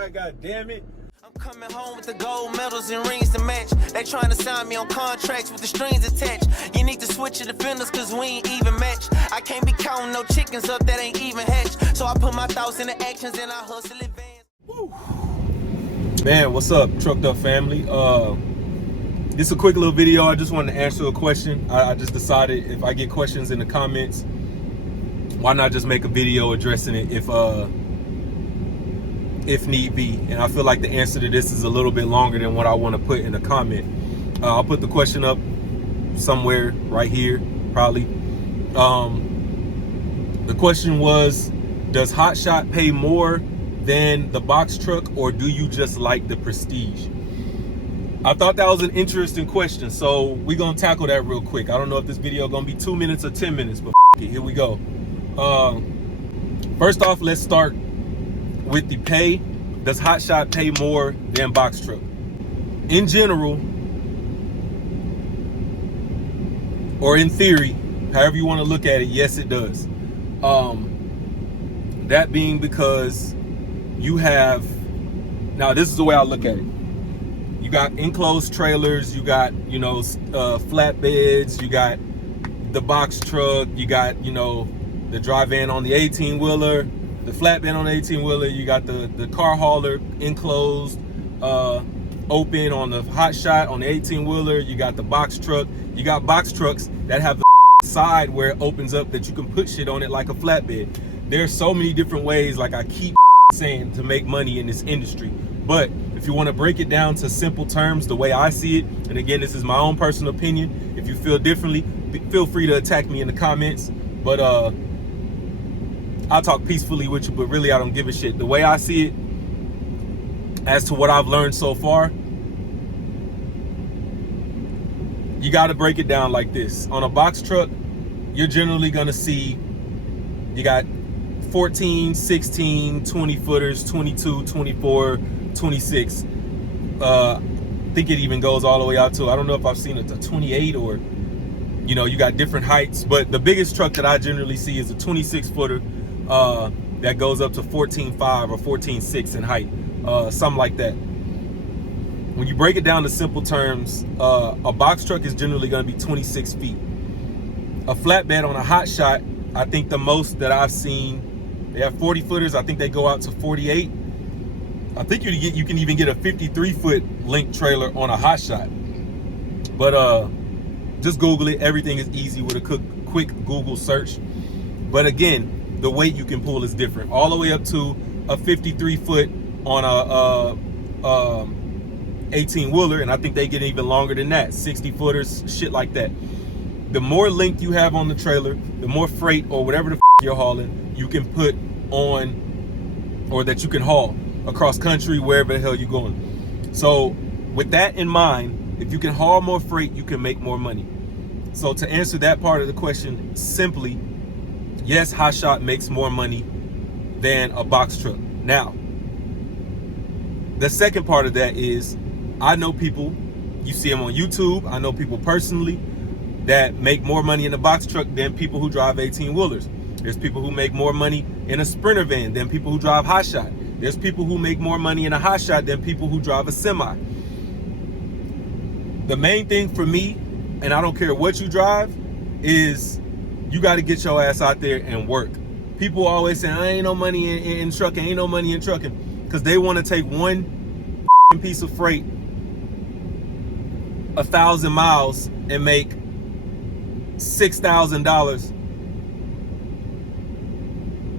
outside, god damn it. I'm coming home with the gold medals and rings to match. They trying to sign me on contracts with the strings attached. You need to switch your defenders cause we ain't even match. I can't be counting no chickens up that ain't even hatched. So I put my thoughts into actions and I hustle advance. Woo. Man, what's up, Trucked Up family? This is a quick little video. I just wanted to answer a question. I just decided if I get questions in the comments, why not just make a video addressing it if need be. And I feel like the answer to this is a little bit longer than what I want to put in a comment. I'll put the question up somewhere right here, probably. The question was, does Hotshot pay more than the box truck, or do you just like the prestige? I thought that was an interesting question, so we're gonna tackle that real quick. I don't know if this video gonna be 2 minutes or 10 minutes, but it, here we go. First off, let's start with the pay. Does Hotshot pay more than box truck? In general, or in theory, however you want to look at it, yes it does. That being because you have, now this is the way I look at it. You got enclosed trailers, you got, flatbeds, you got the box truck, you got, the dry van on the 18-wheeler, the flatbed on the 18-wheeler, you got the car hauler enclosed, open on the Hotshot on the 18-wheeler, you got the box truck, you got box trucks that have the side where it opens up that you can put shit on it like a flatbed. There's so many different ways, like I keep saying, to make money in this industry. But if you want to break it down to simple terms, the way I see it, and again, this is my own personal opinion, if you feel differently, feel free to attack me in the comments. But I'll talk peacefully with you, but really I don't give a shit. The way I see it, as to what I've learned so far, you got to break it down like this. On a box truck, you're generally going to see, you got 14, 16, 20 footers, 22, 24, 26. I think it even goes all the way out to, I don't know if I've seen a 28 or, you got different heights, but the biggest truck that I generally see is a 26 footer that goes up to 14.5 or 14.6 in height, something like that. When you break it down to simple terms, a box truck is generally going to be 26 feet. A flatbed on a Hotshot, I think the most that I've seen, they have 40 footers. I think they go out to 48. I think you can even get a 53-foot link trailer on a Hotshot. But just Google it. Everything is easy with a quick Google search. But again, the weight you can pull is different. All the way up to a 53-foot on a 18-wheeler, and I think they get even longer than that, 60 footers, shit like that. The more length you have on the trailer, the more freight or whatever the you're hauling, you can put on, or that you can haul across country, wherever the hell you're going. So with that in mind, if you can haul more freight, you can make more money. So to answer that part of the question simply, yes, Hotshot makes more money than a box truck. Now, the second part of that is, I know people, you see them on YouTube, I know people personally that make more money in a box truck than people who drive 18-wheelers. There's people who make more money in a Sprinter van than people who drive Hotshot. There's people who make more money in a Hotshot than people who drive a semi. The main thing for me, and I don't care what you drive, is you got to get your ass out there and work. People always say, I ain't no money in trucking, ain't no money in trucking, because they want to take one piece of freight 1,000 miles and make $6,000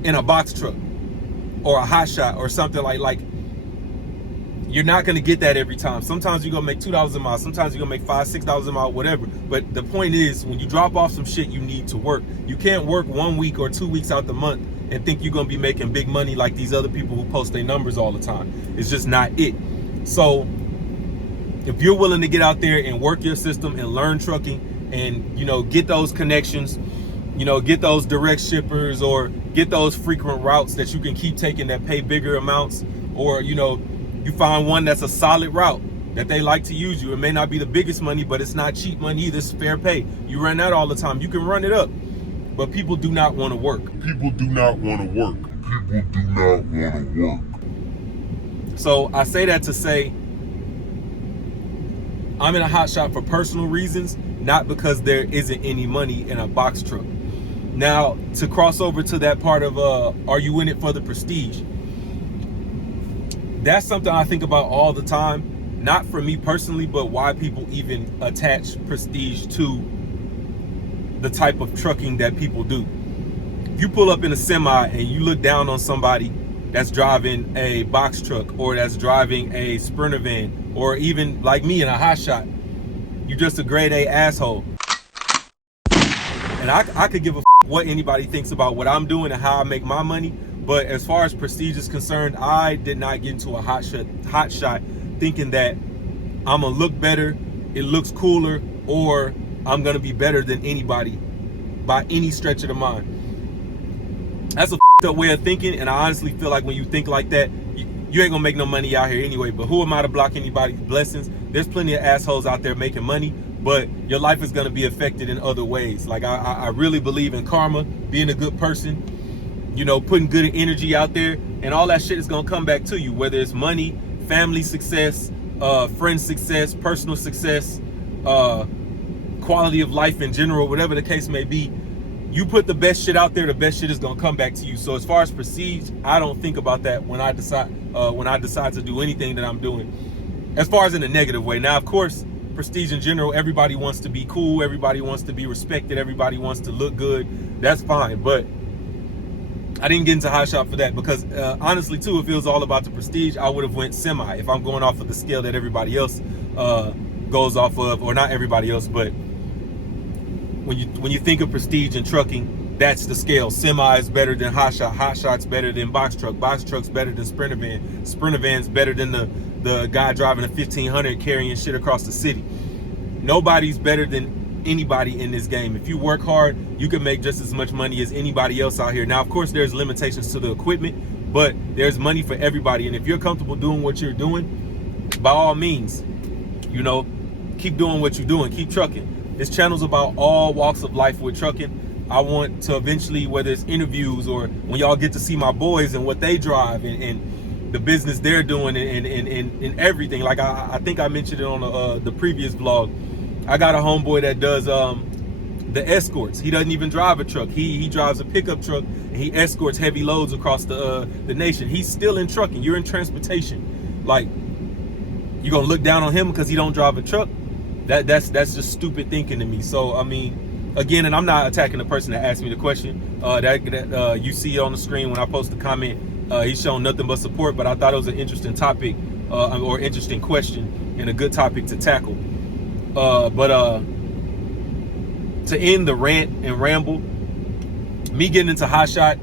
in a box truck or a Hotshot or something like you're not going to get that every time. Sometimes you're going to make $2 a mile, sometimes you're going to make $5, $6 a mile, whatever. But the point is, when you drop off some shit, you need to work. You can't work 1 week or 2 weeks out the month and think you're going to be making big money like these other people who post their numbers all the time. It's just not it. So if you're willing to get out there and work your system and learn trucking and, get those connections, get those direct shippers or get those frequent routes that you can keep taking that pay bigger amounts, or, you find one that's a solid route that they like to use you. It may not be the biggest money, but it's not cheap money either. It's fair pay. You run that all the time. You can run it up. But people do not want to work. People do not want to work. People do not want to work. So I say that to say I'm in a hot shot for personal reasons, not because there isn't any money in a box truck. Now, to cross over to that part of are you in it for the prestige? That's something I think about all the time. Not for me personally, but why people even attach prestige to the type of trucking that people do. If you pull up in a semi and you look down on somebody that's driving a box truck or that's driving a Sprinter van, or even like me in a Hotshot, you're just a grade A asshole. And I could give a what anybody thinks about what I'm doing and how I make my money. But as far as prestige is concerned, I did not get into a hot shot thinking that I'm gonna look better, it looks cooler, or I'm gonna be better than anybody by any stretch of the mind. That's a up way of thinking, and I honestly feel like when you think like that, you ain't gonna make no money out here anyway. But who am I to block anybody's blessings? There's plenty of assholes out there making money, but your life is gonna be affected in other ways. Like I really believe in karma, being a good person, you know, putting good energy out there, and all that shit is gonna come back to you, whether it's money, family success, friend success, personal success, quality of life in general, whatever the case may be. You put the best shit out there, the best shit is gonna come back to you. So as far as prestige, I don't think about that when I decide to do anything that I'm doing, as far as in a negative way. Now, of course, prestige in general, everybody wants to be cool, everybody wants to be respected, everybody wants to look good. That's fine, but I didn't get into Hotshot for that because honestly, too, if it was all about the prestige, I would have went semi. If I'm going off of the scale that everybody else goes off of, or not everybody else, but when you think of prestige in trucking, that's the scale. Semi is better than Hotshot. Hotshot's better than box truck. Box truck's better than Sprinter van. Sprinter van's better than the guy driving a 1500 carrying shit across the city. Nobody's better than anybody in this game. If you work hard, you can make just as much money as anybody else out here. Now, of course, there's limitations to the equipment, but there's money for everybody. And if you're comfortable doing what you're doing, by all means, you know, keep doing what you're doing. Keep trucking. This channel's about all walks of life with trucking. I want to eventually, whether it's interviews or when y'all get to see my boys and what they drive and the business they're doing and everything. Like I think I mentioned it on the previous vlog. I got a homeboy that does the escorts. He doesn't even drive a truck. He drives a pickup truck and he escorts heavy loads across the nation. He's still in trucking. You're in transportation. Like, you gonna look down on him because he don't drive a truck? That's just stupid thinking to me. So I mean, again, and I'm not attacking the person that asked me the question. That you see on the screen when I post the comment. He's shown nothing but support, but I thought it was an interesting topic or interesting question and a good topic to tackle. But to end the rant and ramble, me getting into Hotshot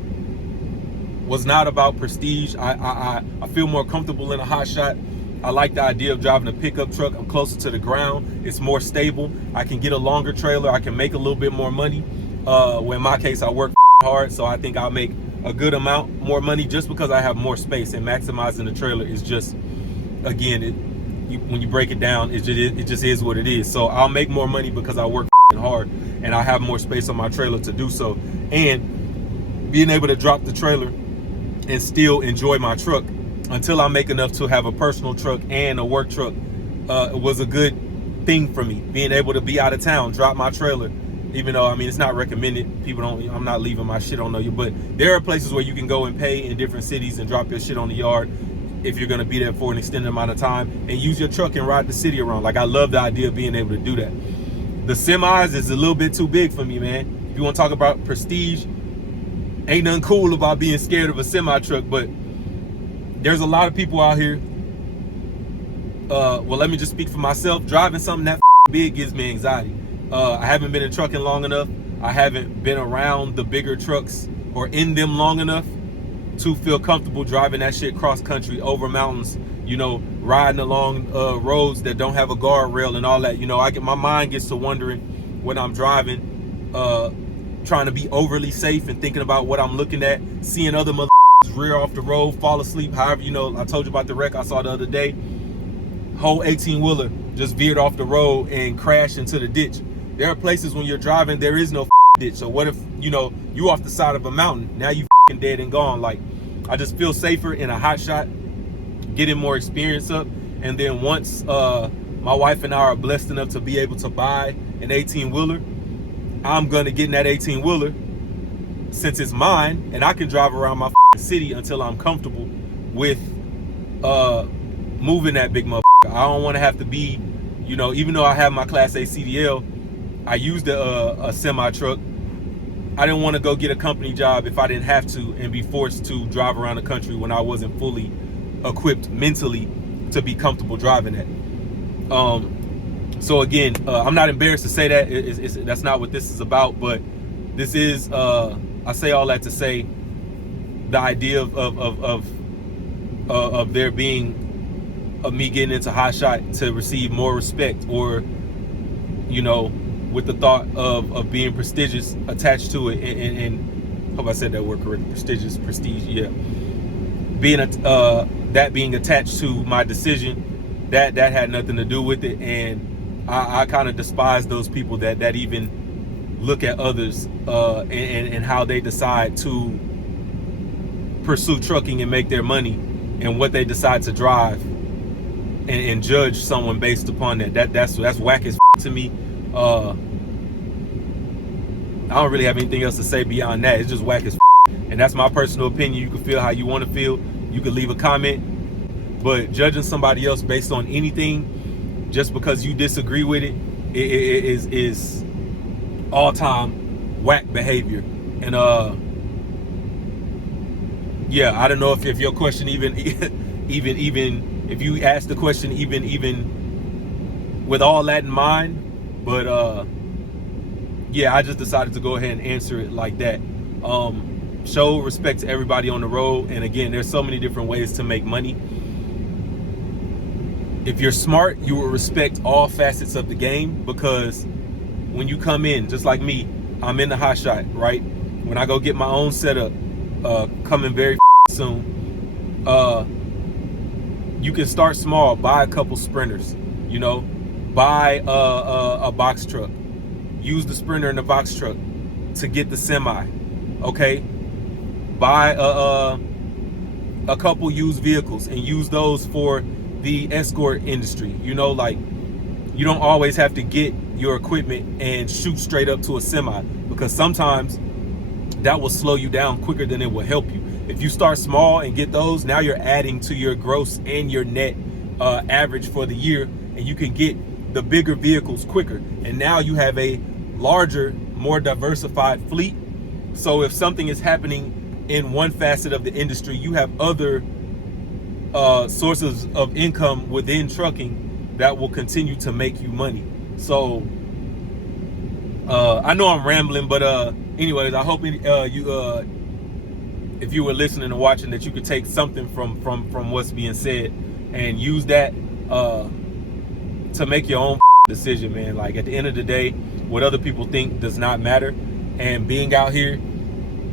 was not about prestige. I feel more comfortable in a Hotshot. I like the idea of driving a pickup truck. I'm closer to the ground. It's more stable. I can get a longer trailer. I can make a little bit more money. Well, in my case, I work hard, so I think I'll make a good amount more money just because I have more space. And maximizing the trailer is just, again, when you break it down, it just is what it is. So I'll make more money because I work hard and I have more space on my trailer to do so. And being able to drop the trailer and still enjoy my truck until I make enough to have a personal truck and a work truck was a good thing for me. Being able to be out of town, drop my trailer, even though, I mean, it's not recommended. People don't, I'm not leaving my shit on you, but there are places where you can go and pay in different cities and drop your shit on the yard if you're gonna be there for an extended amount of time and use your truck and ride the city around. Like, I love the idea of being able to do that. The semis is a little bit too big for me, man. If you wanna talk about prestige, ain't nothing cool about being scared of a semi truck, but there's a lot of people out here. Well, let me just speak for myself. Driving something that big gives me anxiety. I haven't been in trucking long enough. I haven't been around the bigger trucks or in them long enough to feel comfortable driving that shit cross country, over mountains, you know, riding along roads that don't have a guardrail and all that. You know, my mind gets to wondering when I'm driving, trying to be overly safe and thinking about what I'm looking at, seeing other motherfuckers rear off the road, fall asleep. However, you know, I told you about the wreck I saw the other day. Whole 18-wheeler just veered off the road and crashed into the ditch. There are places when you're driving, there is no ditch. So what if, you know, you off the side of a mountain, now you dead and gone? Like, I just feel safer in a Hotshot, getting more experience up. And then once my wife and I are blessed enough to be able to buy an 18-wheeler, I'm gonna get in that 18-wheeler since it's mine, and I can drive around my city until I'm comfortable with moving that big motherfucker. I don't want to have to be, you know, even though I have my Class A CDL, I used a semi truck. I didn't want to go get a company job if I didn't have to and be forced to drive around the country when I wasn't fully equipped mentally to be comfortable driving that. So again, I'm not embarrassed to say that. That's not what this is about, but this is, I say all that to say the idea of there being, of me getting into Hotshot to receive more respect, or, you know, with the thought of being prestigious attached to it, and hope I said that word correctly, prestige, yeah. Being that being attached to my decision, that had nothing to do with it, and I kind of despise those people that even look at others and how they decide to pursue trucking and make their money, and what they decide to drive, and judge someone based upon that. That's whack as to me. I don't really have anything else to say beyond that. It's just whack as and that's my personal opinion. You can feel how you want to feel. You can leave a comment, but judging somebody else based on anything just because you disagree with it is all-time whack behavior. And yeah, I don't know if your question even if you ask the question even with all that in mind, but yeah, I just decided to go ahead and answer it like that. Show respect to everybody on the road, and again, there's so many different ways to make money. If you're smart, you will respect all facets of the game, because when you come in, just like me, I'm in the Hotshot, right? When I go get my own setup, coming very soon, you can start small, buy a couple sprinters, you know, buy a box truck, use the sprinter and the box truck to get the semi, okay? Buy a couple used vehicles and use those for the escort industry. You know, like, you don't always have to get your equipment and shoot straight up to a semi, because sometimes that will slow you down quicker than it will help you. If you start small and get those, now you're adding to your gross and your net average for the year, and you can get the bigger vehicles quicker. And now you have a larger, more diversified fleet. So if something is happening in one facet of the industry, you have other sources of income within trucking that will continue to make you money. So I know I'm rambling, but anyways, I hope if you were listening and watching, that you could take something from what's being said and use that to make your own decision, man. Like, at the end of the day, what other people think does not matter, and being out here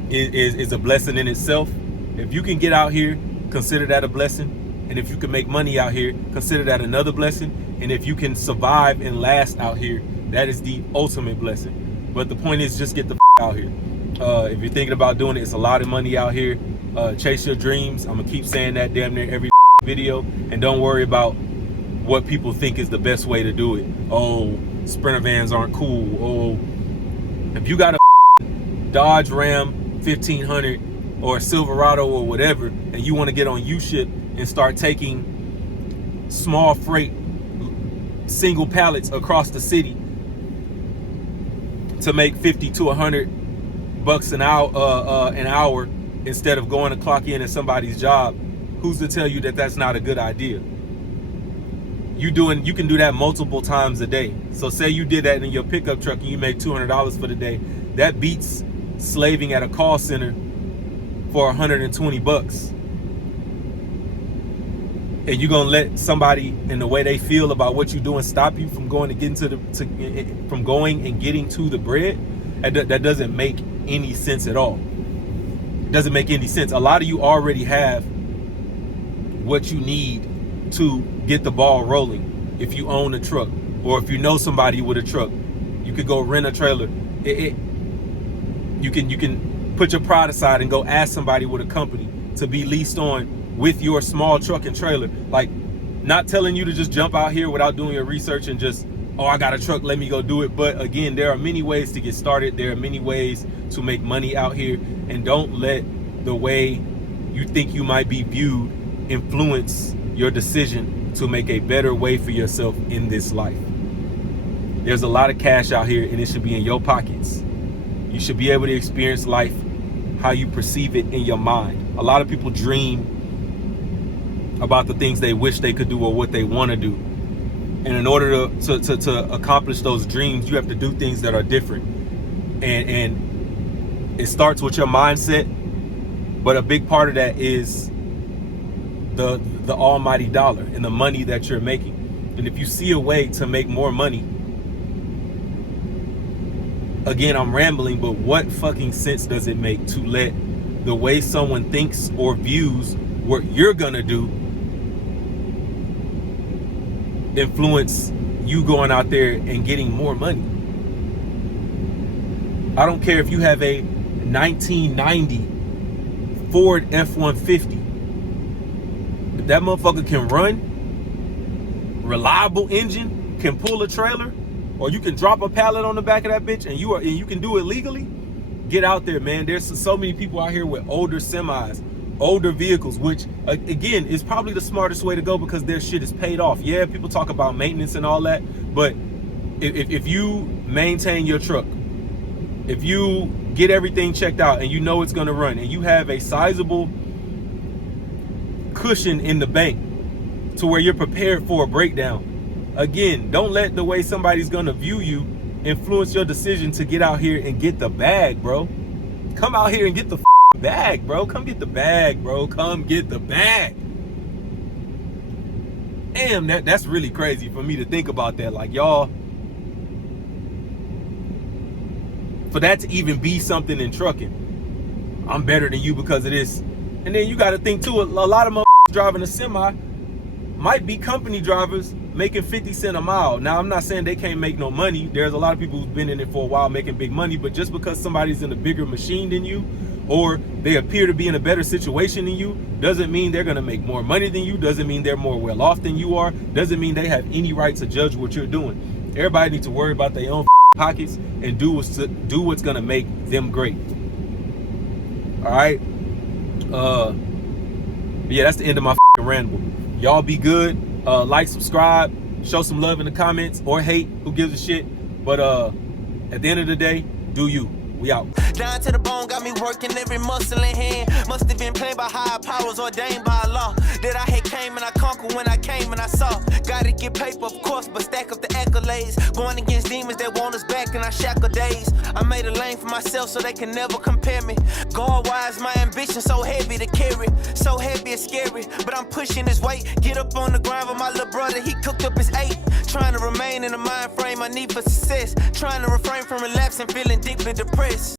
is a blessing in itself. If you can get out here, consider that a blessing, and if you can make money out here, consider that another blessing, and if you can survive and last out here, that is the ultimate blessing. But the point is, just get the out here. If you're thinking about doing it, it's a lot of money out here. Chase your dreams. I'm gonna keep saying that damn near every video, and don't worry about what people think is the best way to do it. Oh, Sprinter vans aren't cool. Oh, if you got a Dodge Ram 1500 or a Silverado or whatever, and you want to get on U-Ship and start taking small freight, single pallets across the city to make 50 to 100 bucks an hour instead of going to clock in at somebody's job, who's to tell you that that's not a good idea? You can do that multiple times a day. So say you did that in your pickup truck and you make $200 for the day. That beats slaving at a call center for 120 bucks. And you're gonna let somebody, in the way they feel about what you're doing, stop you from going from going and getting to the bread? That doesn't make any sense at all. It doesn't make any sense. A lot of you already have what you need to get the ball rolling. If you own a truck, or if you know somebody with a truck, you could go rent a trailer. You can put your pride aside and go ask somebody with a company to be leased on with your small truck and trailer. Like, not telling you to just jump out here without doing your research and just, oh, I got a truck, let me go do it. But again, there are many ways to get started. There are many ways to make money out here. And don't let the way you think you might be viewed influence your decision to make a better way for yourself in this life. There's a lot of cash out here, and it should be in your pockets. You should be able to experience life how you perceive it in your mind. A lot of people dream about the things they wish they could do or what they want to do. And in order to accomplish those dreams, you have to do things that are different. And it starts with your mindset, but a big part of that is the almighty dollar and the money that you're making. And if you see a way to make more money, again, I'm rambling, but what fucking sense does it make to let the way someone thinks or views what you're gonna do influence you going out there and getting more money? I don't care if you have a 1990 Ford F-150. If that motherfucker can run, reliable engine, can pull a trailer, or you can drop a pallet on the back of that bitch and you can do it legally, get out there, man. There's so many people out here with older semis, older vehicles, which again is probably the smartest way to go because their shit is paid off. Yeah, people talk about maintenance and all that, but if you maintain your truck, if you get everything checked out and you know it's gonna run, and you have a sizable cushion in the bank to where you're prepared for a breakdown, again, don't let the way somebody's gonna view you influence your decision to get out here and get the bag, bro. Come out here and get the bag, bro. Come get the bag, bro. Come get the bag. Damn, that's really crazy for me to think about that. Like, y'all, for that to even be something in trucking, I'm better than you because of this. And then you got to think too, a lot of motherfuckers driving a semi might be company drivers making 50 cents a mile. Now, I'm not saying they can't make no money. There's a lot of people who've been in it for a while making big money, but just because somebody's in a bigger machine than you, or they appear to be in a better situation than you, doesn't mean they're gonna make more money than you, doesn't mean they're more well off than you are, doesn't mean they have any right to judge what you're doing. Everybody needs to worry about their own pockets and do what's gonna make them great. All right. Yeah, that's the end of my ramble. Y'all be good. Like, subscribe, show some love in the comments, or hate, who gives a shit. But at the end of the day, do you. We out. Down to the bone, got me working every muscle in hand. Must have been played by higher powers ordained by law. That I had came and I conquered when I came and I saw. Gotta get paper, of course, but stack up the accolades. Going against demons that want us back in our shackle days. I made a lane for myself so they can never compare me. God-wise, my ambition so heavy to carry. So heavy it's scary, but I'm pushing this weight. Get up on the grind with my little brother, he cooked up his 8. Trying to remain in the mind frame I need for success. Trying to refrain from relapsing, feeling deeply depressed.